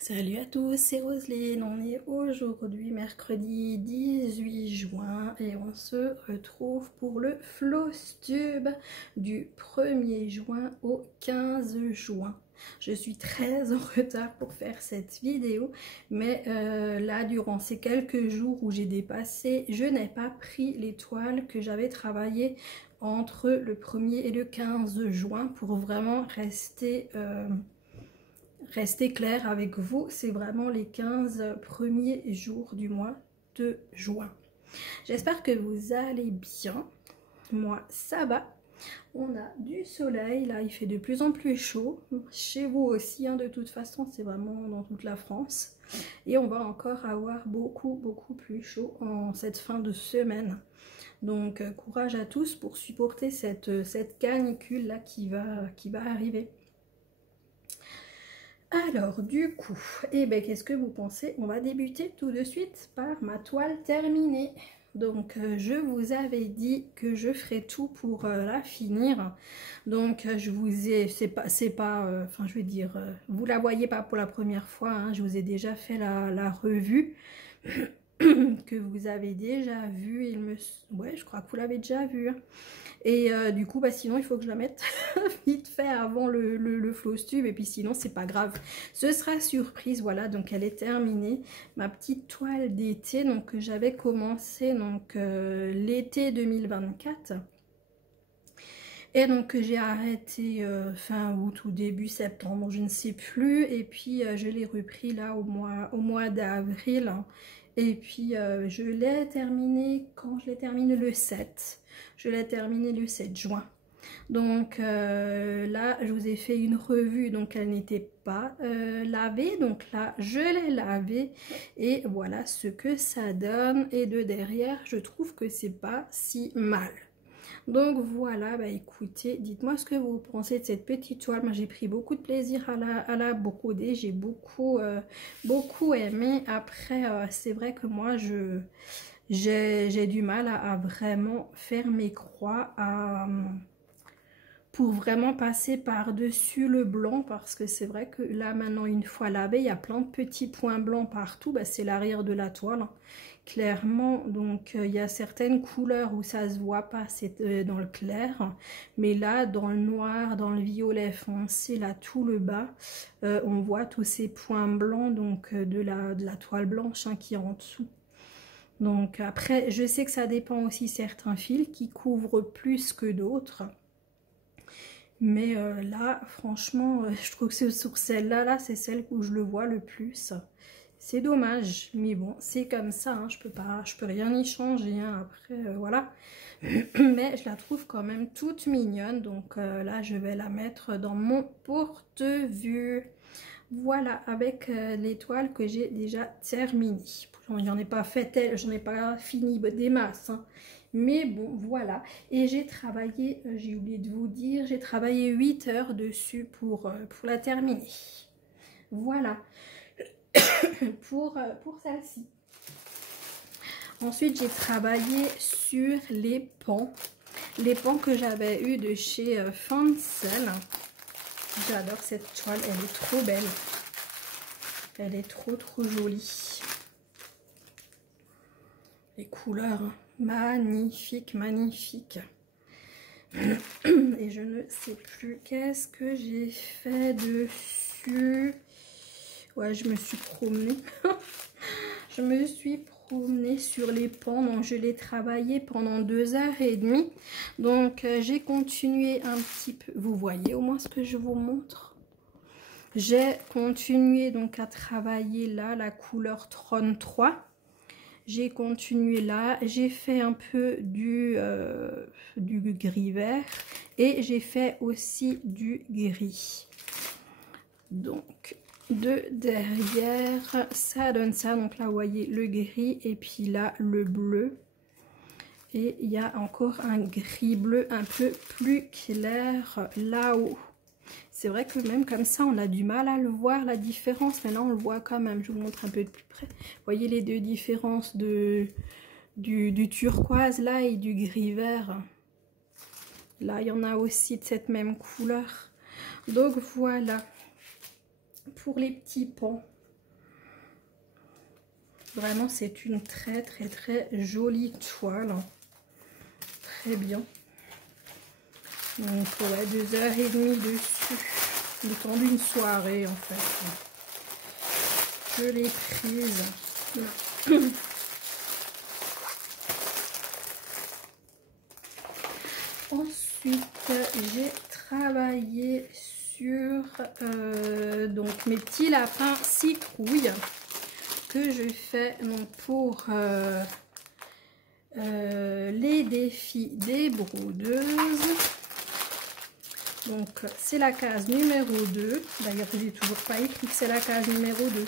Salut à tous, c'est Roselyne. On est aujourd'hui mercredi 18 juin et on se retrouve pour le Flowstube du 1er juin au 15 juin. Je suis très en retard pour faire cette vidéo, mais là durant ces quelques jours où j'ai dépassé, je n'ai pas pris les toiles que j'avais travaillées entre le 1er et le 15 juin pour vraiment rester clair avec vous. C'est vraiment les 15 premiers jours du mois de juin. J'espère que vous allez bien. Moi, ça va. On a du soleil, là il fait de plus en plus chaud. Chez vous aussi, hein, de toute façon, c'est vraiment dans toute la France. Et on va encore avoir beaucoup plus chaud en cette fin de semaine. Donc courage à tous pour supporter cette canicule là qui va arriver. Alors du coup, qu'est-ce que vous pensez? On va débuter tout de suite par ma toile terminée. Donc je vous avais dit que je ferais tout pour la finir. Donc je vous ai, enfin je veux dire, vous la voyez pas pour la première fois, hein, je vous ai déjà fait la revue que vous avez déjà vue. Ouais, je crois que vous l'avez déjà vue. Hein. Et du coup, sinon, il faut que je la mette vite fait avant le Flowstube. Et puis sinon, c'est pas grave. Ce sera surprise. Voilà, donc elle est terminée. Ma petite toile d'été, donc que j'avais commencé donc l'été 2024. Et donc que j'ai arrêté fin août ou début septembre, je ne sais plus. Et puis je l'ai repris là au mois d'avril. Et puis je l'ai terminé quand je l'ai terminé le 7. Je l'ai terminé le 7 juin. Donc là, je vous ai fait une revue, donc elle n'était pas lavée. Donc là, je l'ai lavée et voilà ce que ça donne. Et de derrière, je trouve que c'est pas si mal. Donc voilà, écoutez, dites-moi ce que vous pensez de cette petite toile. Moi, j'ai pris beaucoup de plaisir à la broder. J'ai beaucoup aimé. Après, c'est vrai que moi, j'ai du mal à vraiment faire mes croix, pour vraiment passer par-dessus le blanc, parce que c'est vrai que là maintenant, une fois lavé, il y a plein de petits points blancs partout. C'est l'arrière de la toile, hein, clairement. Donc il y a certaines couleurs où ça se voit pas, c'est dans le clair, mais là dans le noir, dans le violet foncé, là tout le bas, on voit tous ces points blancs, donc de la toile blanche, hein, qui est en dessous. Donc après, je sais que ça dépend aussi certains fils qui couvrent plus que d'autres. Mais là, franchement, je trouve que sur celle-là, c'est celle où je le vois le plus. C'est dommage, mais bon, c'est comme ça, hein, je peux rien y changer, hein, après, voilà. Mais je la trouve quand même toute mignonne, donc là, je vais la mettre dans mon porte-vue. Voilà, avec l'étoile que j'ai déjà terminée. J'en ai pas fait, j'en ai pas fini des masses, hein. Mais bon, voilà. Et j'ai travaillé, j'ai oublié de vous dire, j'ai travaillé 8 heures dessus pour la terminer. Voilà. pour celle-ci. Ensuite, j'ai travaillé sur les pans. Les pans que j'avais eu de chez Fancel. J'adore cette toile, elle est trop belle. Elle est trop jolie. Les couleurs, magnifiques. Et je ne sais plus qu'est-ce que j'ai fait dessus. Ouais, je me suis promenée. Je me suis promenée sur les pans. Donc je l'ai travaillé pendant 2h30. Donc j'ai continué un petit peu. Vous voyez au moins ce que je vous montre? J'ai continué donc à travailler là la couleur 33. J'ai continué là, j'ai fait un peu du gris vert et j'ai fait aussi du gris. Donc de derrière, ça donne ça. Donc là, vous voyez le gris et puis là, le bleu. Et il y a encore un gris bleu un peu plus clair là-haut. C'est vrai que même comme ça, on a du mal à le voir, la différence. Mais là, on le voit quand même. Je vous montre un peu de plus près. Vous voyez les deux différences du turquoise là et du gris vert. Là, il y en a aussi de cette même couleur. Donc voilà. Pour les petits pans. Vraiment, c'est une très jolie toile. Très bien. Donc, ouais, 2h30 dessus. Le temps d'une soirée, en fait. Je l'ai prise. Ensuite, j'ai travaillé sur donc mes petits lapins citrouilles que je fais donc, pour les défis des brodeuses. Donc c'est la case numéro 2. D'ailleurs, je n'ai toujours pas écrit que c'est la case numéro 2.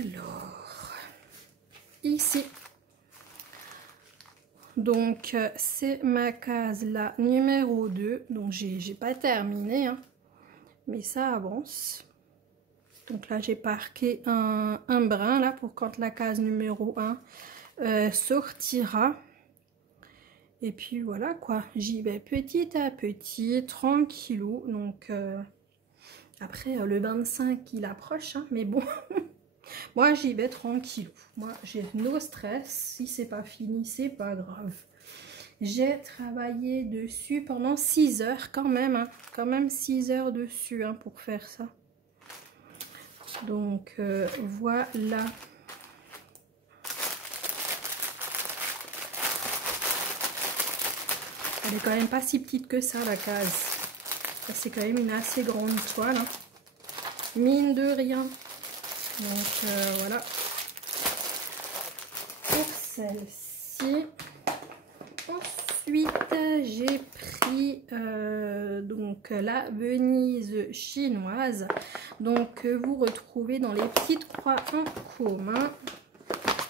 Alors, ici. Donc c'est ma case là numéro 2. Donc j'ai pas terminé, hein, mais ça avance. Donc là j'ai marqué un brin là pour quand la case numéro 1 sortira. Et puis voilà quoi, j'y vais petit à petit, tranquillou. Donc après le 25 il approche, hein, mais bon. Moi, j'y vais tranquille. Moi, j'ai no stress. Si c'est pas fini, c'est pas grave. J'ai travaillé dessus pendant 6 heures quand même. Hein. Quand même 6 heures dessus hein, pour faire ça. Donc, voilà. Elle est quand même pas si petite que ça, la case. C'est quand même une assez grande toile. Hein. Mine de rien. Donc voilà pour celle-ci. Ensuite j'ai pris donc la Venise chinoise, donc vous retrouvez dans les petites croix en commun.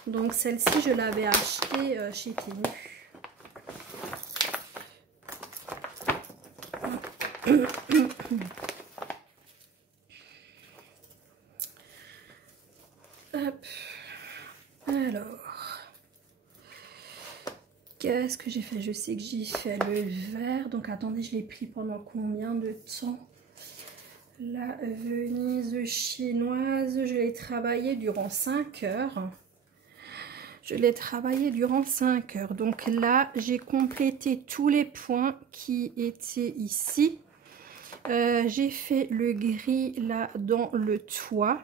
Donc celle-ci je l'avais achetée chez Temu. Hop. Alors, qu'est-ce que j'ai fait? Je sais que j'ai fait le vert. Donc, attendez, je l'ai pris pendant combien de temps? La Venise chinoise, je l'ai travaillé durant 5 heures. Je l'ai travaillé durant 5 heures. Donc là, j'ai complété tous les points qui étaient ici. J'ai fait le gris là dans le toit.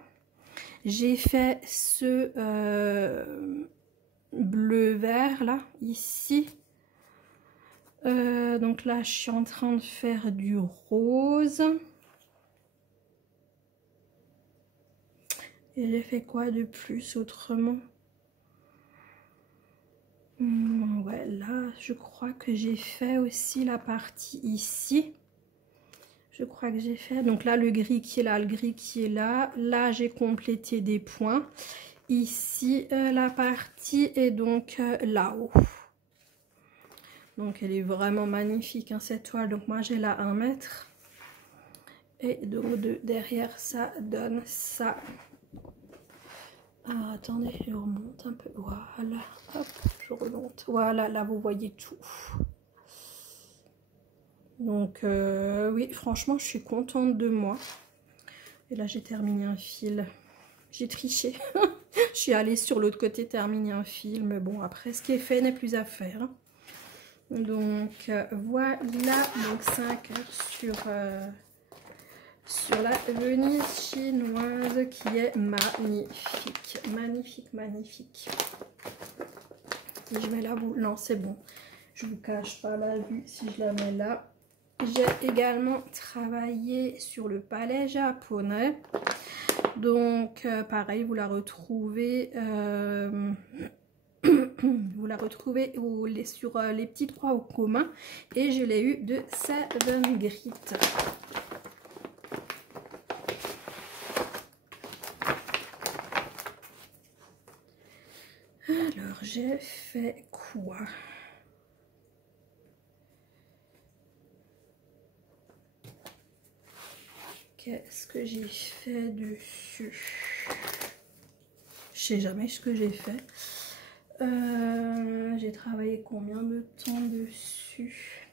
J'ai fait ce bleu vert là ici. Donc là je suis en train de faire du rose. Et j'ai fait quoi de plus autrement? Ouais, là je crois que j'ai fait aussi la partie ici. Je crois que j'ai fait, donc là le gris qui est là, le gris qui est là. Là j'ai complété des points. Ici la partie est donc là-haut. Donc elle est vraiment magnifique hein, cette toile. Donc moi j'ai là 1 mètre. Et donc derrière ça donne ça. Ah, attendez, je remonte un peu. Voilà, hop, je remonte. Voilà, là vous voyez tout. Donc oui, franchement, je suis contente de moi. Et là, j'ai terminé un fil. J'ai triché. Je suis allée sur l'autre côté terminer un fil. Mais bon, après, ce qui est fait n'est plus à faire. Donc voilà, donc 5 heures sur la Venise chinoise qui est magnifique. Magnifique, magnifique. Et je mets la boule. Non, c'est bon. Je vous cache pas la vue si je la mets là. J'ai également travaillé sur le palais japonais. Donc, pareil, vous la retrouvez, sur les petites croix au commun. Et je l'ai eu de Seven Grit. Alors, j'ai fait quoi? Qu'est-ce que j'ai fait dessus? Je sais jamais ce que j'ai fait. J'ai travaillé combien de temps dessus?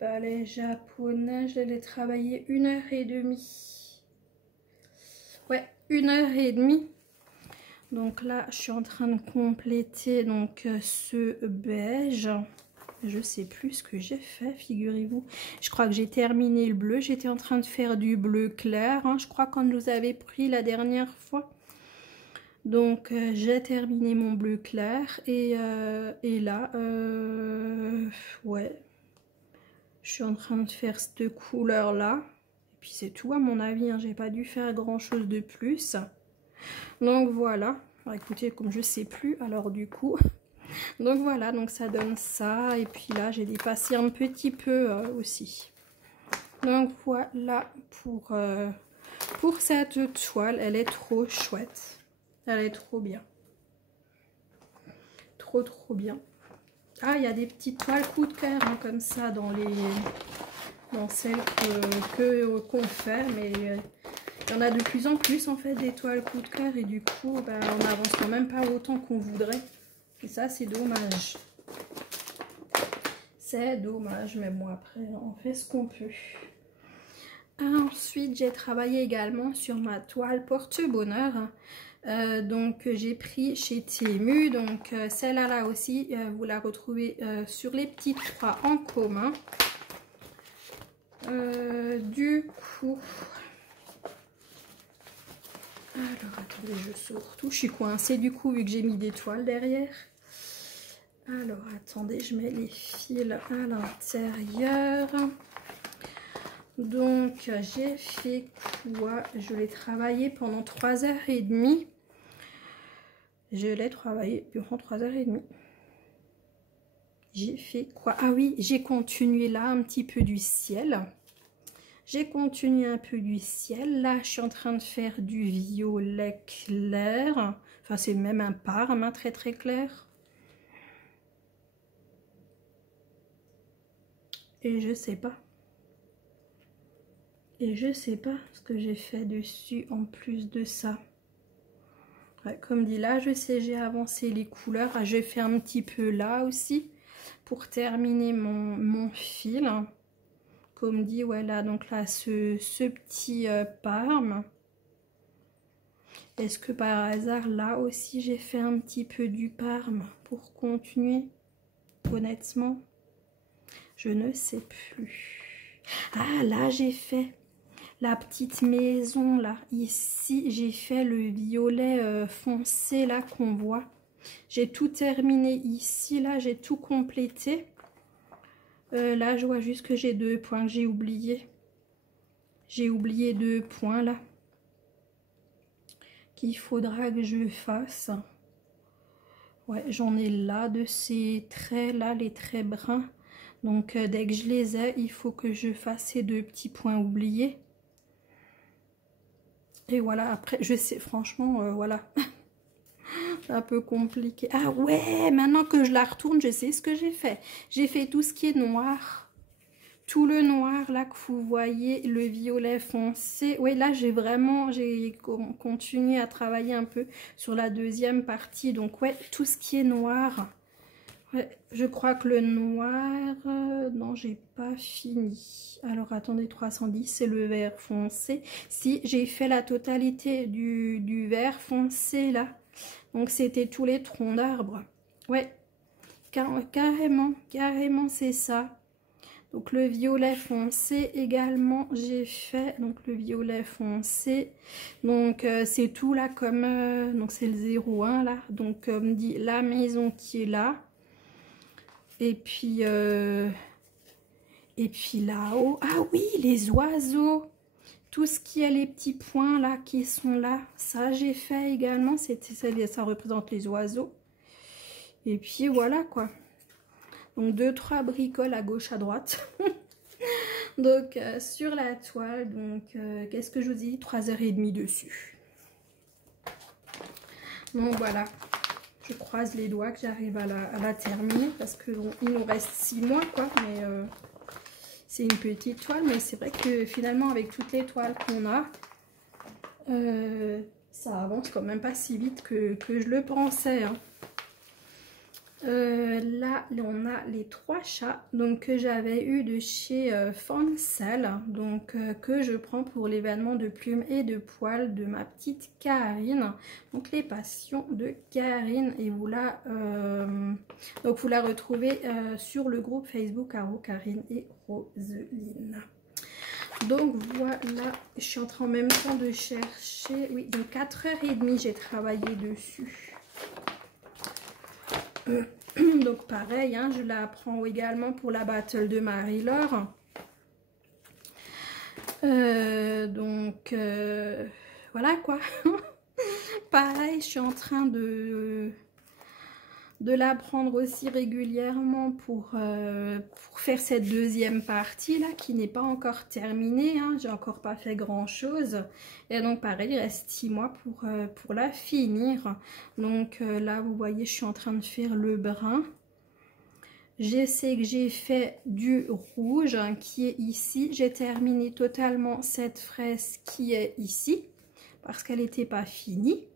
balai japonais, je l'ai travaillé 1h30. Ouais, 1h30. Donc là, je suis en train de compléter donc ce beige. Je sais plus ce que j'ai fait, figurez-vous. Je crois que j'ai terminé le bleu. J'étais en train de faire du bleu clair, hein, je crois, quand je vous avais pris la dernière fois. Donc j'ai terminé mon bleu clair et là, ouais, je suis en train de faire cette couleur là. Et puis c'est tout à mon avis, hein, j'ai pas dû faire grand chose de plus. Donc voilà, alors, écoutez, comme je sais plus, alors du coup... Donc voilà, donc ça donne ça. Et puis là, j'ai dépassé un petit peu aussi. Donc voilà pour cette toile. Elle est trop chouette. Elle est trop bien. Trop bien. Ah, il y a des petites toiles coup de cœur hein, comme ça dans celles qu'on fait. Mais il y en a de plus en plus en fait des toiles coup de cœur. Et du coup, ben, on n'avance quand même pas autant qu'on voudrait. Et ça, c'est dommage. C'est dommage, mais bon, après, on fait ce qu'on peut. Ensuite, j'ai travaillé également sur ma toile porte-bonheur. Donc, j'ai pris chez Temu. Donc, celle-là là aussi, vous la retrouvez sur les petites croix en commun. Du coup... Alors, attendez, je sors tout. Je suis coincée du coup, vu que j'ai mis des toiles derrière. Alors, attendez, je mets les fils à l'intérieur. Donc, j'ai fait quoi? Je l'ai travaillé pendant 3h30. Je l'ai travaillé durant 3h30. J'ai fait quoi? Ah oui, j'ai continué là un petit peu du ciel. J'ai continué un peu du ciel. Là, je suis en train de faire du violet clair. Enfin, c'est même un parme, hein, très très clair. Et je sais pas. Et je sais pas ce que j'ai fait dessus en plus de ça. Ouais, comme dit là, je sais, j'ai avancé les couleurs. Ah, je vais faire un petit peu là aussi pour terminer mon fil. Comme dit, ouais, là, donc là, ce petit parme. Est-ce que par hasard, là aussi, j'ai fait un petit peu du parme pour continuer? Honnêtement, je ne sais plus. Ah, là, j'ai fait la petite maison, là. Ici, j'ai fait le violet foncé, là, qu'on voit. J'ai tout terminé ici, là, j'ai tout complété. Là, je vois juste que j'ai 2 points que j'ai oubliés. J'ai oublié 2 points, là, qu'il faudra que je fasse. Ouais, j'en ai là de ces traits là, les traits bruns. Donc dès que je les ai, il faut que je fasse ces 2 petits points oubliés. Et voilà, après, je sais, franchement, voilà. C'est un peu compliqué. Ah ouais, maintenant que je la retourne, je sais ce que j'ai fait. J'ai fait tout ce qui est noir. Tout le noir là que vous voyez, le violet foncé. Oui, là j'ai continué à travailler un peu sur la deuxième partie. Donc ouais, tout ce qui est noir. Ouais, je crois que le noir... non, j'ai pas fini. Alors attendez, 310, c'est le vert foncé. Si, j'ai fait la totalité du vert foncé là. Donc c'était tous les troncs d'arbres. Ouais, carrément, c'est ça. Donc le violet foncé également, j'ai fait donc le violet foncé. Donc c'est tout là comme donc c'est le 01 là. Donc comme dit la maison qui est là. Et puis là-haut, ah oui, les oiseaux. Tout ce qui est les petits points là qui sont là, ça j'ai fait également. Ça représente les oiseaux. Et puis voilà quoi. Donc 2-3 bricoles à gauche à droite. Donc sur la toile, donc qu'est-ce que je vous dis, 3h30 dessus. Donc voilà, je croise les doigts que j'arrive à la terminer parce que bon, il nous reste 6 mois quoi, mais c'est une petite toile, mais c'est vrai que finalement avec toutes les toiles qu'on a, ça avance quand même pas si vite que je le pensais. Hein. Là là on a les 3 chats donc que j'avais eu de chez Fancel, donc que je prends pour l'événement de plumes et de poils de ma petite Karine, donc les passions de Karine, et vous la donc vous la retrouvez sur le groupe Facebook Caro, Karine et Roseline. Donc voilà, je suis en train en même temps de chercher, oui, donc 4h30 j'ai travaillé dessus. Donc pareil, hein, je la prends également pour la battle de Marie-Laure. Voilà quoi. Pareil, je suis en train de la prendre aussi régulièrement pour faire cette deuxième partie là qui n'est pas encore terminée, hein. J'ai encore pas fait grand chose, et donc pareil, il reste 6 mois pour la finir. Donc là vous voyez, je suis en train de faire le brun. Je sais que j'ai fait du rouge hein, qui est ici. J'ai terminé totalement cette fraise qui est ici parce qu'elle n'était pas finie.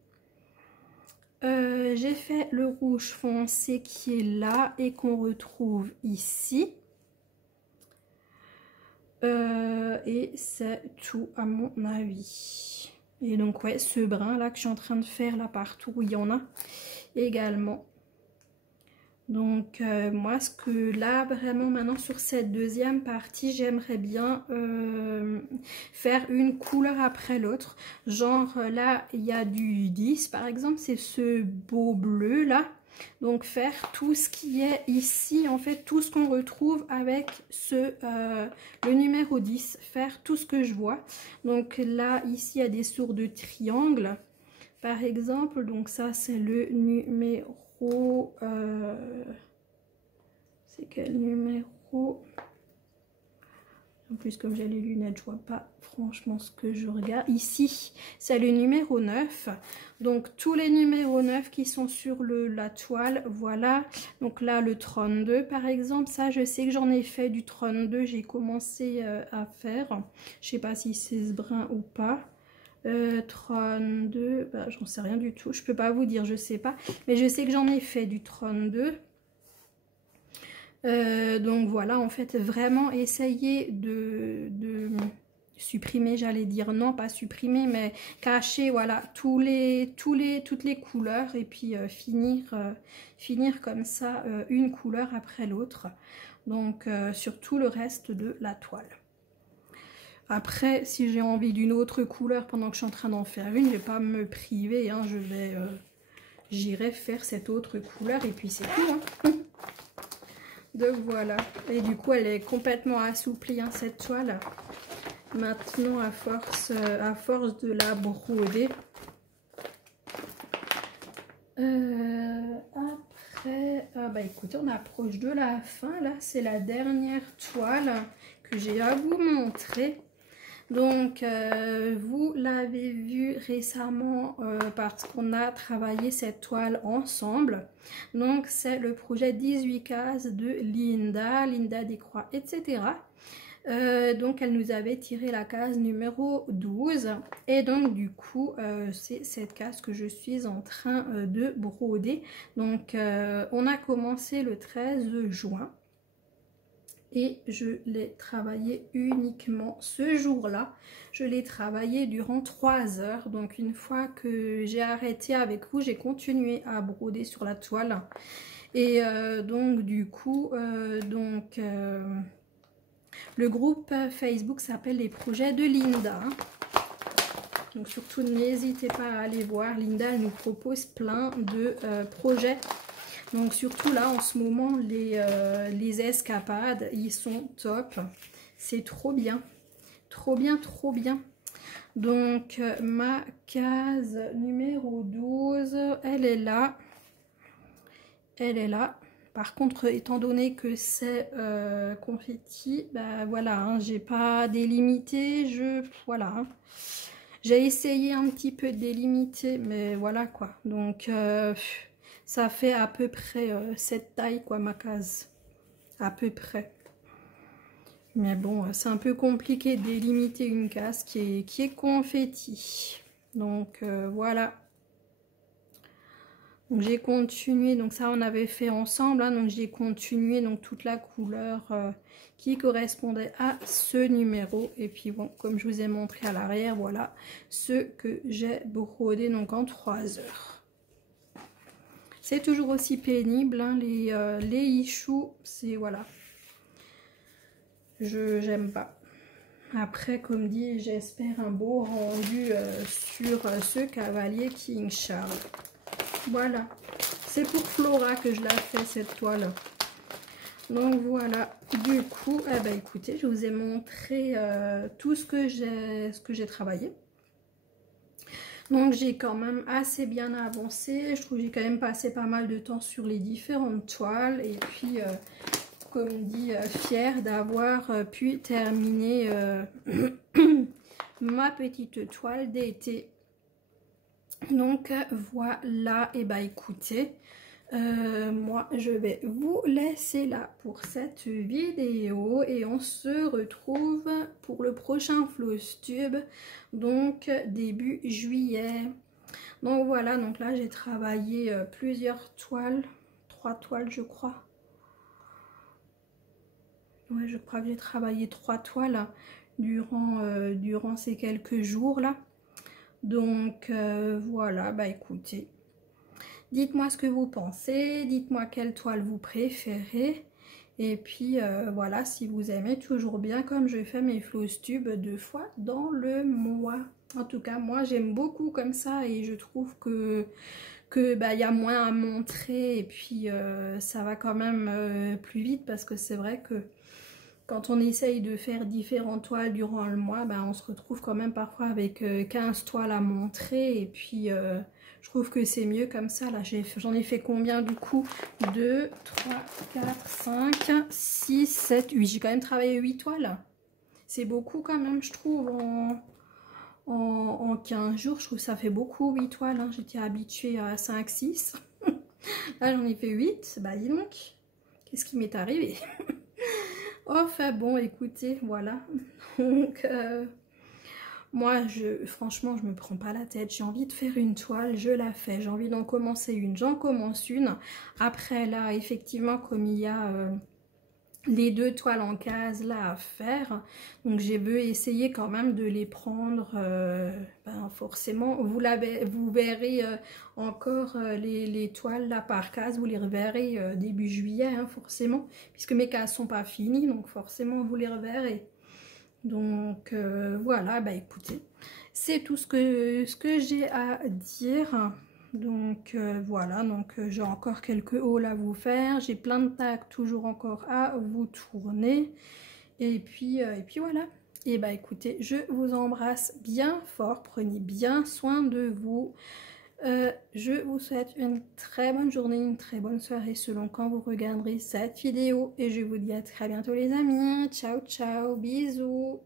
J'ai fait le rouge foncé qui est là et qu'on retrouve ici. Et c'est tout à mon avis. Et donc ouais, ce brun là que je suis en train de faire là partout où il y en a également. Donc moi ce que là vraiment maintenant sur cette deuxième partie, j'aimerais bien faire une couleur après l'autre. Genre là il y a du 10 par exemple, c'est ce beau bleu là. Donc faire tout ce qui est ici, en fait tout ce qu'on retrouve avec le numéro 10, faire tout ce que je vois. Donc là ici il y a des sourds de triangle par exemple, donc ça c'est le numéro c'est quel numéro? En plus comme j'ai les lunettes, je vois pas franchement ce que je regarde. Ici c'est le numéro 9, donc tous les numéros 9 qui sont sur la toile, voilà. Donc là le 32 par exemple, ça je sais que j'en ai fait du 32, j'ai commencé à faire, je sais pas si c'est ce brun ou pas. 32, bah, j'en sais rien du tout, je peux pas vous dire, je sais pas, mais je sais que j'en ai fait du 32. Donc voilà, en fait vraiment essayer de supprimer, j'allais dire, non pas supprimer mais cacher, voilà, toutes les couleurs, et puis finir comme ça une couleur après l'autre, donc sur tout le reste de la toile. Après, si j'ai envie d'une autre couleur pendant que je suis en train d'en faire une, je vais pas me priver, hein, j'irai faire cette autre couleur et puis c'est tout. Hein. Donc voilà. Et du coup, elle est complètement assouplie, hein, cette toile. Maintenant, à force de la broder. Après, bah écoutez, on approche de la fin. Là, c'est la dernière toile que j'ai à vous montrer. Donc vous l'avez vu récemment parce qu'on a travaillé cette toile ensemble. Donc c'est le projet 18 cases de Linda Décroix, etc. Donc elle nous avait tiré la case numéro 12, et donc du coup c'est cette case que je suis en train de broder. Donc on a commencé le 13 juin. Et je l'ai travaillé uniquement ce jour-là. Je l'ai travaillé durant 3 heures. Donc une fois que j'ai arrêté avec vous, j'ai continué à broder sur la toile. Et donc du coup, le groupe Facebook s'appelle les projets de Linda. Donc surtout n'hésitez pas à aller voir. Linda, elle nous propose plein de projets. Donc surtout là en ce moment les escapades, ils sont top, c'est trop bien, trop bien, trop bien. Donc ma case numéro 12, elle est là, Par contre, étant donné que c'est confetti, bah voilà, hein, j'ai pas délimité, voilà, hein. J'ai essayé un petit peu de délimiter, mais voilà quoi. Donc ça fait à peu près cette taille quoi, ma case, à peu près. Mais bon, c'est un peu compliqué de délimiter une case qui est confetti. Donc voilà. Donc j'ai continué, donc ça on avait fait ensemble, hein, donc j'ai continué donc toute la couleur qui correspondait à ce numéro. Et puis bon, comme je vous ai montré à l'arrière, voilà ce que j'ai brodé donc en 3 heures. C'est toujours aussi pénible, hein, les ichous, c'est voilà, j'aime pas. Après, comme dit, j'espère un beau rendu sur ce cavalier King Charles. Voilà, c'est pour Flora que je l'ai fait cette toile. Donc voilà, du coup, eh ben, écoutez, je vous ai montré tout ce que j'ai travaillé. Donc j'ai quand même assez bien avancé. Je trouve que j'ai quand même passé pas mal de temps sur les différentes toiles. Et puis, comme dit, fière d'avoir pu terminer ma petite toile d'été. Donc voilà, et bah écoutez, moi je vais vous laisser là pour cette vidéo et on se retrouve pour le prochain Flosstube, donc début juillet. Donc voilà, donc là j'ai travaillé plusieurs toiles, 3 toiles je crois. Ouais, je crois que j'ai travaillé 3 toiles durant ces quelques jours là. Donc voilà, bah écoutez, dites-moi ce que vous pensez, dites-moi quelle toile vous préférez. Et puis voilà, si vous aimez toujours bien, comme je fais mes Flosstubes 2 fois dans le mois. En tout cas, moi j'aime beaucoup comme ça et je trouve que bah, y a moins à montrer et puis ça va quand même plus vite parce que c'est vrai que quand on essaye de faire différentes toiles durant le mois, ben, on se retrouve quand même parfois avec 15 toiles à montrer. Et puis, je trouve que c'est mieux comme ça. Là, j'en ai fait combien du coup? 2, 3, 4, 5, 6, 7, 8. J'ai quand même travaillé 8 toiles. C'est beaucoup quand même, je trouve, en 15 jours. Je trouve que ça fait beaucoup, 8 toiles. Hein. J'étais habituée à 5, 6. Là, j'en ai fait 8. Bah, dis donc, qu'est-ce qui m'est arrivé? Enfin bon, écoutez, voilà. Donc, moi, franchement, je me prends pas la tête. J'ai envie de faire une toile, je la fais. J'ai envie d'en commencer une, j'en commence une. Après, là, effectivement, comme il y a les 2 toiles en case là à faire, donc j'ai veux essayer quand même de les prendre. Ben forcément, vous verrez encore les toiles là par case, vous les reverrez début juillet, hein, forcément, puisque mes cases sont pas finies, donc forcément vous les reverrez. Donc voilà, bah écoutez, c'est tout ce que j'ai à dire. Donc voilà, donc j'ai encore quelques hauls à vous faire, j'ai plein de tags toujours encore à vous tourner. Et puis voilà. Et bah écoutez, je vous embrasse bien fort, prenez bien soin de vous. Je vous souhaite une très bonne journée, une très bonne soirée selon quand vous regarderez cette vidéo. Et je vous dis à très bientôt les amis. Ciao ciao, bisous.